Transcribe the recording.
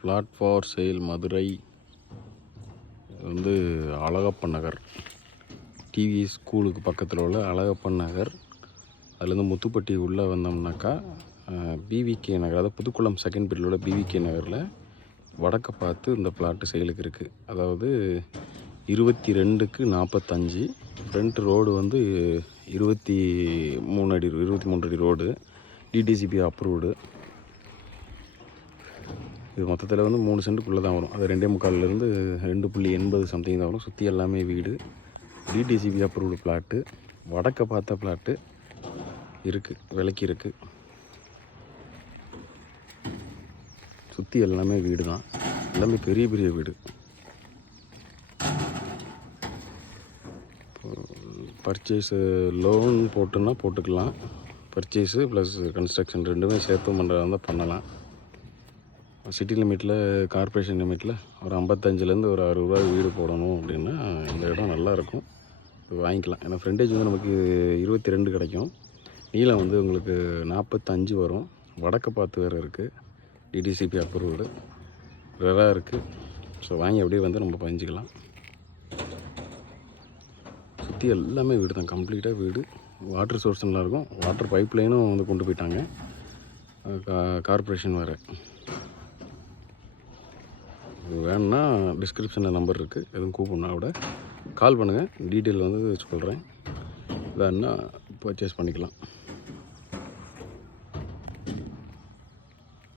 Flat for sale Madurai. வந்து அழகப்பன் நகர். TV ஸ்கூலுக்கு பக்கத்தில் உள்ள அழகப்பன் நகர். அதுலேருந்து முத்துப்பட்டி உள்ளே வந்தோம்னாக்கா பிவிகே நகர் அதாவது புதுக்குளம் செகண்ட் பீரியடில் உள்ள பிவிகே நகரில் வடக்க பார்த்து இந்த பிளாட்டு செயலுக்கு இருக்குது அதாவது இருபத்தி ரெண்டுக்கு நாற்பத்தஞ்சு ஃப்ரண்ட் ரோடு வந்து இருபத்தி மூணு அடி இருபத்தி மூணு அடி ரோடு டிடிசிபி அப்ரூவ்டு இது மொத்தத்தில் வந்து மூணு சென்ட்டுக்குள்ளே தான் வரும். அது ரெண்டே முக்கால்லேருந்து ரெண்டு புள்ளி எண்பது சம்திங் தான் வரும். சுற்றி எல்லாமே வீடு. டிடிசிபி அப்ரூவ்டு பிளாட்டு வடக்க பார்த்த பிளாட்டு இருக்குது விலைக்கு இருக்குது சுற்றி எல்லாமே வீடு தான். எல்லாமே பெரிய பெரிய வீடு. பர்ச்சேஸு லோன் போட்டுன்னா போட்டுக்கலாம். பர்ச்சேஸு ப்ளஸ் கன்ஸ்ட்ரக்ஷன் ரெண்டுமே சேர்த்து பண்ணுறதா இருந்தால் பண்ணலாம். சிட்டி லிமிட்டில் கார்ப்பரேஷன் லிமிட்டில் ஒரு ஐம்பத்தஞ்சிலேருந்து ஒரு அறுபது ரூபா வீடு போடணும் அப்படின்னா இந்த இடம் நல்லாயிருக்கும். வாங்கிக்கலாம். ஏன்னா ஃப்ரண்டேஜ் வந்து நமக்கு இருபத்தி ரெண்டு கிடைக்கும். நீளம் வந்து உங்களுக்கு நாற்பத்தஞ்சு வரும். வடக்கு பார்த்து வேறு இருக்குது டிடிசிபி அப்ரூவ்டு ரெராக இருக்குது ஸோ வாங்கி அப்படியே வந்து நம்ம பதிஞ்சிக்கலாம். சுற்றி எல்லாமே வீடு தான் கம்ப்ளீட்டாக வீடு. வாட்டர் சோர்ஸ் நல்லாயிருக்கும். வாட்டர் பைப் லைனும் வந்து கொண்டு போயிட்டாங்க. கார்ப்பரேஷன் வேறு. வேணும்னா டிஸ்கிரிப்ஷனில் நம்பர் இருக்குது எதுவும் கூப்பிட்னா கூட கால் பண்ணுங்கள் டீட்டெயில் வந்து சொல்கிறேன் வேணுன்னா பர்ச்சேஸ் பண்ணிக்கலாம்.